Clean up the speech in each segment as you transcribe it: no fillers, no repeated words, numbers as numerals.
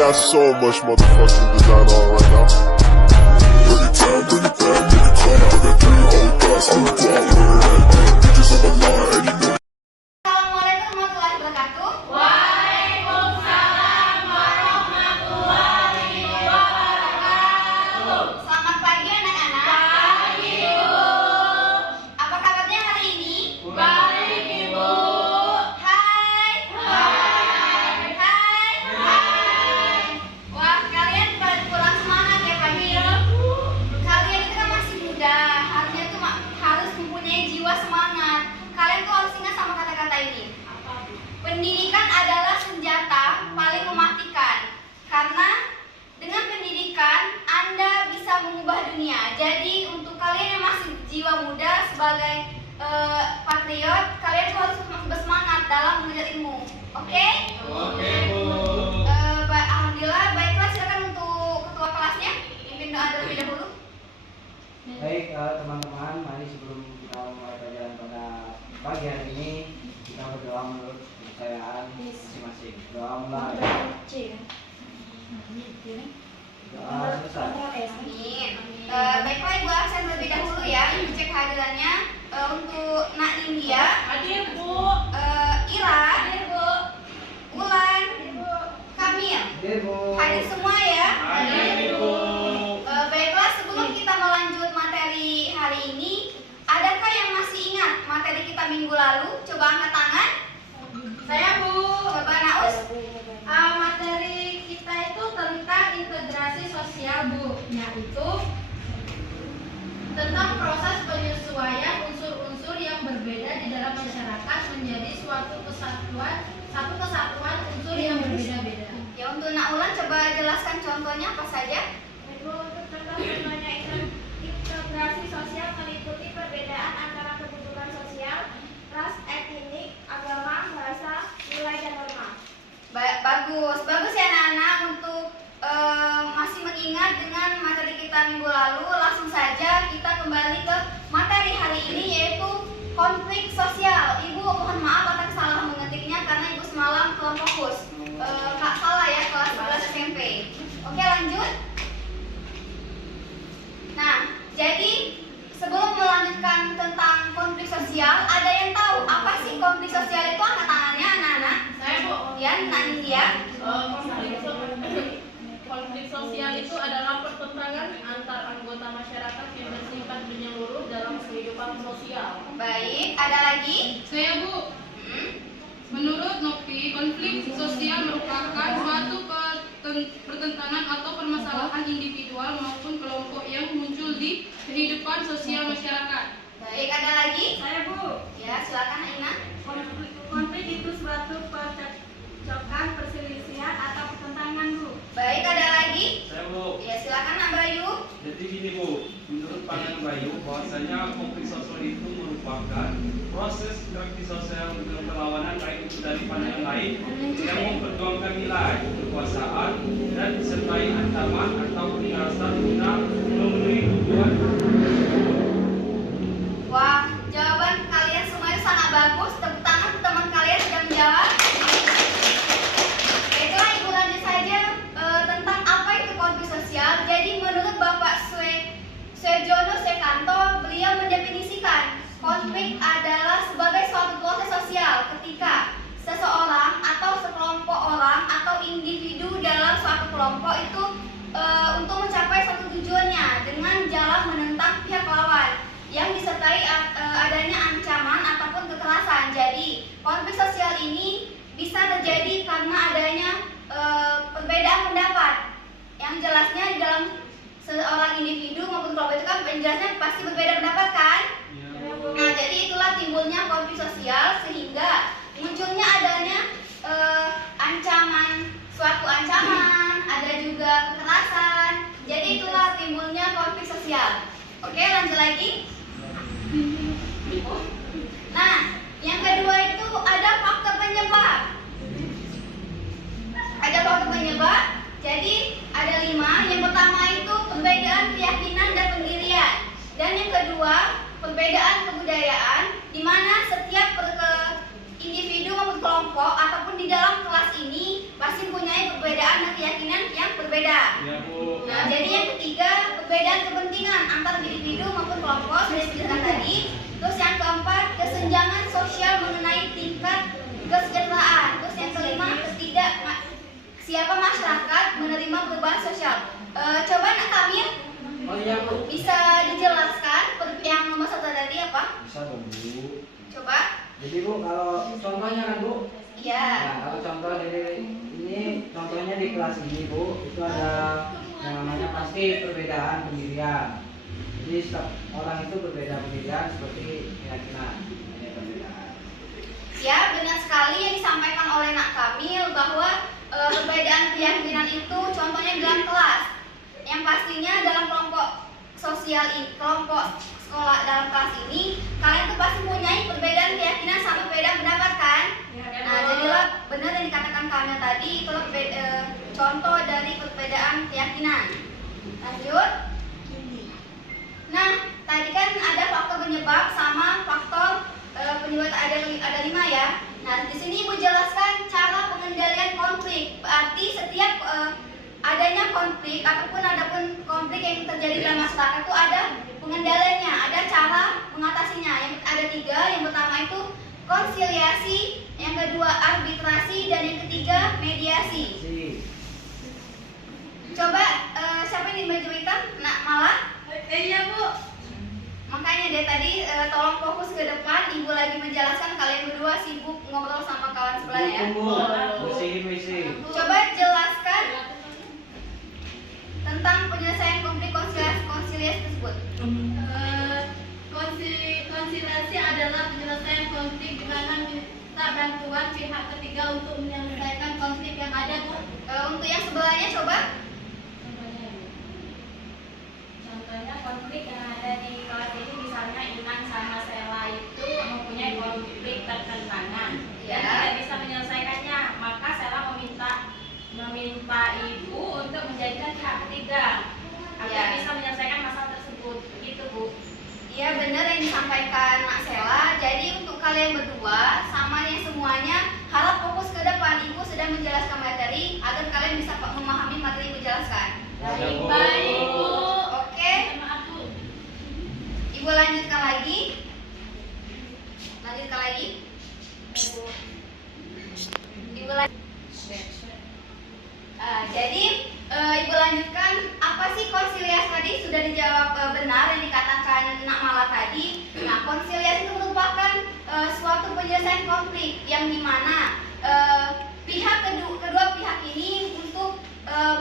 got so much motherfucking design on right now. Bring it down, bring it back, make it clap. I got 3 old thoughts, I'm the block with her head. Bitches on my line, and you know. Assalamualaikum warahmatullahi wabarakatuh. Waalaikumsalam warahmatullahi wabarakatuh. Selamat pagi anak-anak. Pagi, Ibu. Apa kabarnya hari ini? Baik, Ibu. Hai. Hai. Hai. Hai. Wah, kalian kurang semangat ya pagi ini. Kalian itu kan masih muda, harusnya tuh harus mempunyai jiwa semangat. Kalian tuh harus ingat sama kata-kata ini. Pendidikan adalah senjata paling mematikan. Karena dengan pendidikan Anda bisa mengubah dunia. Jadi untuk kalian yang masih jiwa muda sebagai patriot, kalian tuh harus bersemangat dalam mengejar ilmu. Oke? Oke, Bu. Alhamdulillah, baiklah, silakan untuk ketua kelasnya pimpin doa terlebih dahulu. Baik teman-teman, mari sebelum kita mulai pelajaran pada pagi hari ini kita berdoa menurut kepercayaan masing-masing. Doa mulai. Doa selesai. Amin. Baiklah, Ibu absen terlebih dahulu ya, Ibu cek kehadirannya. Untuk Nak India, Hadir, Bu. Ira, Hadir, Bu. Ulan, Ibu. Kamil, Ibu. hadir semua ya. Hadir, Ibu. Baiklah, sebelum kita melanjut materi hari ini, adakah yang masih ingat materi kita minggu lalu? Coba angkat tangan. Saya, Bu. Coba Naus. Materi kita itu tentang integrasi sosial, Bu, yaitu tentang proses penyesuaian unsur-unsur yang berbeda di dalam masyarakat menjadi satu kesatuan unsur yang berbeda-beda. Ya, untuk Nak Ulan coba jelaskan contohnya apa saja? Untuk contoh contohnya integrasi sosial meliputi perbedaan antara kebutuhan sosial, ras, etnik, agama, bahasa, nilai, dan norma. Bagus ya anak-anak. Untuk masih mengingat dengan materi kita minggu lalu, langsung saja kita kembali ke materi hari ini, yaitu konflik sosial. Ibu mohon maaf atas salah mengetiknya karena Ibu semalam kurang fokus. Salah ya, kelas 11 SMP. Oke, lanjut. Nah, jadi sebelum melanjutkan tentang konflik sosial, ada yang tahu apa sih konflik sosial itu? Angkat tangannya anak-anak. Saya, Bu. Ya, Nak India. Konflik sosial itu adalah pertentangan antar anggota masyarakat yang bersifat menyeluruh dalam kehidupan sosial. Baik, ada lagi? Saya, Bu. Menurut Nopi, konflik sosial merupakan suatu pertentangan atau permasalahan individual maupun kelompok yang muncul di kehidupan sosial masyarakat. Baik, ada lagi? Saya, Bu. Ya, silakan Aina. Konflik itu suatu percekcokan, perselisihan, atau pertentangan, Bu. Baik, ada lagi? Saya, Bu. Ya, silakan Nak Bayu. Jadi gini, Bu, menurut pandangan Bayu bahwasanya konflik sosial itu merupakan proses interaksi sosial dengan perlawanan baik itu dari pandangan lain yang memperjuangkan nilai kekuasaan dan disertai ancaman atau kekerasan guna memenuhi tujuan. Wah, jawaban kalian semua itu sangat bagus. Tepuk tangan untuk teman kalian sudah menjawab. Baiklah, Ibu lanjut saja tentang apa itu konflik sosial. Jadi menurut Bapak Suejono Sekanto, beliau mendefinisikan konflik adalah sebagai suatu proses sosial ketika seseorang atau sekelompok orang atau individu dalam suatu kelompok itu untuk mencapai suatu tujuannya dengan jalan menentang pihak lawan yang disertai adanya ancaman ataupun kekerasan. Jadi konflik sosial ini bisa terjadi karena adanya perbedaan pendapat yang jelasnya di dalam seorang individu maupun kelompok itu kan jelasnya pasti berbeda pendapat kan? Nah, jadi itulah timbulnya konflik sosial sehingga munculnya adanya suatu ancaman, ada juga kekerasan. Jadi itulah timbulnya konflik sosial. Oke, lanjut lagi. Nah, yang kedua itu ada faktor penyebab. Ada faktor penyebab. Jadi ada 5. Yang pertama itu perbedaan keyakinan dan pendirian. Dan yang kedua perbedaan kebudayaan, di mana setiap individu maupun kelompok ataupun di dalam kelas ini pasti mempunyai perbedaan karena keyakinan yang berbeda. Ya Bu. Nah, jadi yang ketiga, perbedaan kepentingan antar individu maupun kelompok sudah disebutkan tadi. Terus yang keempat, kesenjangan sosial mengenai tingkat kesejahteraan. Terus yang kelima, siapa masyarakat menerima perubahan sosial. Coba Nak Kamil Oh iya Bu. bisa dijelaskan yang nomor 1 tadi apa? Bisa dong Bu. Coba. Jadi Bu, kalau contohnya kan Bu. Iya. Nah, kalau contoh dari ini, contohnya di kelas ini Bu, itu ada yang namanya pasti perbedaan pendirian. Jadi setiap orang itu berbeda pendirian seperti keyakinan. Ini perbedaan. Ya, benar sekali yang disampaikan oleh Nak Kamil bahwa perbedaan keyakinan itu contohnya dalam kelas. Yang pastinya dalam kelompok sosial ini, kelompok sekolah dalam kelas ini, kalian tuh pasti mempunyai perbedaan keyakinan sama perbedaan pendapat kan? Nah, jadilah benar yang dikatakan Kamil tadi, itulah contoh dari perbedaan keyakinan. Lanjut. Nah, tadi kan ada faktor penyebab sama faktor penyebab ada 5 ya. Nah, di sini Ibu jelaskan cara pengendalian konflik. Berarti setiap adanya konflik ataupun konflik yang terjadi dalam masyarakat itu ada pengendaliannya, ada cara mengatasinya. Yang ada 3, yang pertama itu konsiliasi, yang kedua arbitrasi, dan yang ketiga mediasi. Coba siapa yang di baju hitam? Nak Mala? Iya Bu. Makanya dari tadi tolong fokus ke depan. Ibu lagi menjelaskan, kalian berdua sibuk ngobrol sama kawan sebelah ya. Bersihin. Coba jelaskan tentang penyelesaian konflik konsiliasi tersebut. Konsiliasi adalah penyelesaian konflik di mana minta bantuan pihak ketiga untuk menyelesaikan konflik yang ada Bu. Untuk yang sebelahnya coba. Contohnya konflik yang ada di kelas ini, misalnya Inang sama Sela itu mempunyai konflik pertentangan dan Ya. tidak bisa menyelesaikannya, maka Sela meminta ibu untuk menjadikan pihak ketiga agar Ya. bisa menyelesaikan masalah tersebut. Begitu Bu. Iya, benar yang disampaikan Nak Sela. Jadi untuk kalian berdua sama yang semuanya harap fokus ke depan. Ibu sedang menjelaskan materi agar kalian bisa memahami materi yang dijelaskan. Baik Bu. Oke. Maaf Bu. Ibu lanjutkan lagi. Ibu jadi Ibu lanjutkan, apa sih konsiliasi tadi? Sudah dijawab benar yang dikatakan Nak Mala tadi. Nah, konsiliasi itu merupakan suatu penyelesaian konflik yang dimana kedua pihak ini untuk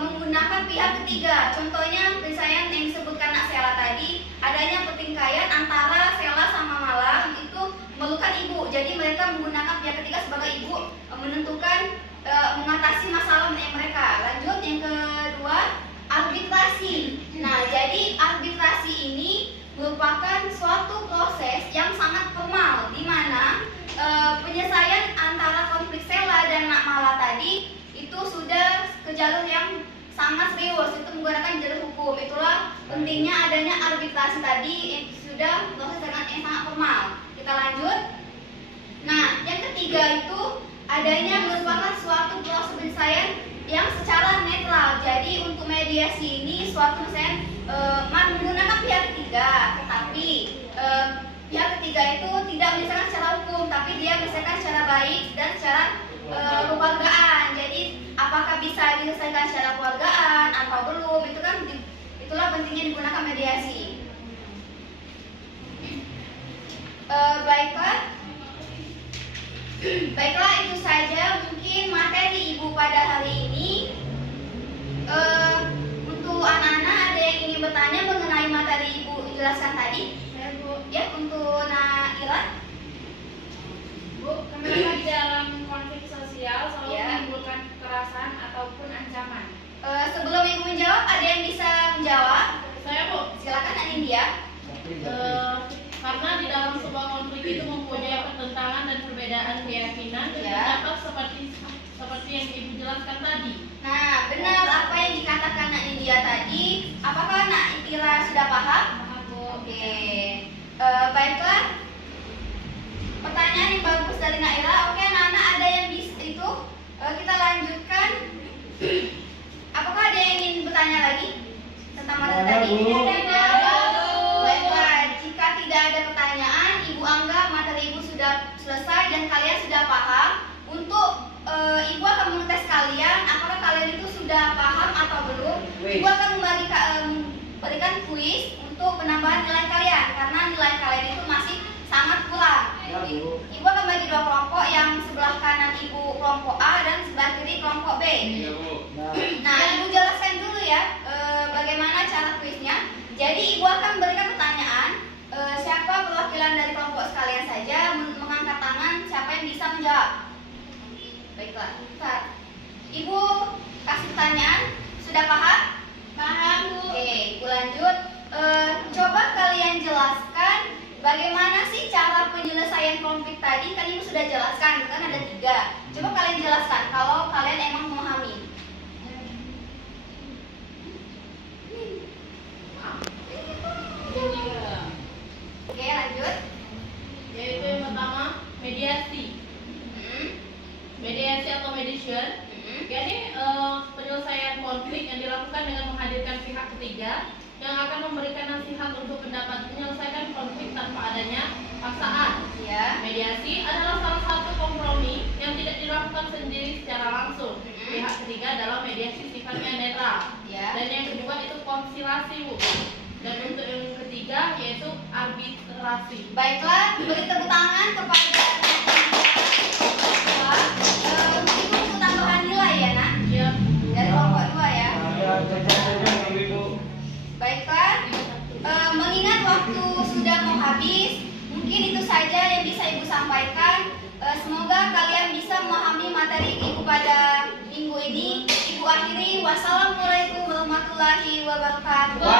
menggunakan pihak ketiga. Contohnya penyelesaian yang disebutkan Nak Sela tadi, adanya pertikaian antara Sela sama Mala itu memerlukan ibu. Jadi mereka menggunakan pihak ketiga sebagai ibu menentukan mengatasi masalah mereka. Lanjut yang kedua, arbitrasi. Nah, jadi arbitrasi ini merupakan suatu proses yang sangat formal di mana penyelesaian antara konflik Sela dan Nak Mala tadi itu sudah ke jalur yang sangat serius, itu menggunakan jalur hukum. Itulah pentingnya adanya arbitrasi tadi yang sudah proses yang sangat formal. Kita lanjut. Nah, yang ketiga itu adanya merupakan suatu proses penyelesaian yang secara netral. Jadi untuk mediasi ini suatu penyelesaian menggunakan pihak ketiga, tetapi pihak ketiga itu tidak menyelesaikan secara hukum, tapi dia menyelesaikan secara baik dan secara kekeluargaan. Jadi apakah bisa diselesaikan secara kekeluargaan atau belum, itu kan itulah pentingnya digunakan mediasi. Baiklah, itu saja mungkin materi Ibu pada hari ini. Untuk anak-anak ada yang ingin bertanya mengenai materi Ibu jelaskan tadi? Ya, untuk Naila. Bu, kenapa di dalam konflik sosial selalu Ya. menimbulkan kekerasan ataupun ancaman? Sebelum Ibu menjawab, ada yang bisa menjawab? Saya Bu. Silakan Anindya. Karena di dalam sebuah konflik itu mempunyai pertentangan dan perbedaan keyakinan dan Ya. pendapat seperti yang Ibu jelaskan tadi. Nah, benar apa yang dikatakan Nak India tadi. Apakah Nak Ira sudah paham? Oke. Baiklah. Pertanyaan yang bagus dari Nak Ira. Oke, anak-anak ada yang bisa itu. Kita lanjutkan. Ibu akan memberikan kuis untuk penambahan nilai kalian karena nilai kalian itu masih sangat kurang. Ya, Bu. Ibu akan bagi dua kelompok, yang sebelah kanan Ibu kelompok A dan sebelah kiri kelompok B. Iya, Bu. Nah, Nah, Ibu jelaskan dulu ya bagaimana cara kuisnya. Jadi Ibu akan berikan pertanyaan, siapa perwakilan dari kelompok sekalian saja mengangkat tangan, siapa yang bisa menjawab. Baiklah, bentar. Ibu kasih pertanyaan, sudah paham? Paham, Bu. Oke, Ibu lanjut. Coba kalian jelaskan bagaimana sih cara penyelesaian konflik tadi. Kan Ibu sudah jelaskan, kan ada 3. Coba kalian jelaskan kalau kalian emang memahami. Oke, lanjut. Yaitu yang pertama, mediasi. Mediasi atau mediation, yakni penyelesaian konflik yang dilakukan dengan menghadirkan pihak ketiga yang akan memberikan nasihat untuk pendapat menyelesaikan konflik tanpa adanya paksaan. Ya. Mediasi adalah salah satu kompromi yang tidak dilakukan sendiri secara langsung. Pihak ketiga dalam mediasi sifatnya netral. Ya. Dan yang kedua itu konsilasi, Bu. Dan untuk yang ketiga yaitu arbitrasi. Baiklah, beri tepuk tangan kepada mungkin untuk tambahan nilai ya, Nak? Ya, Dari kelompok 2 ya. ada jajan-jajan Bu. Baiklah, mengingat waktu sudah mau habis, mungkin itu saja yang bisa Ibu sampaikan. Semoga kalian bisa memahami materi Ibu pada minggu ini. Ibu akhiri, wassalamualaikum warahmatullahi wabarakatuh.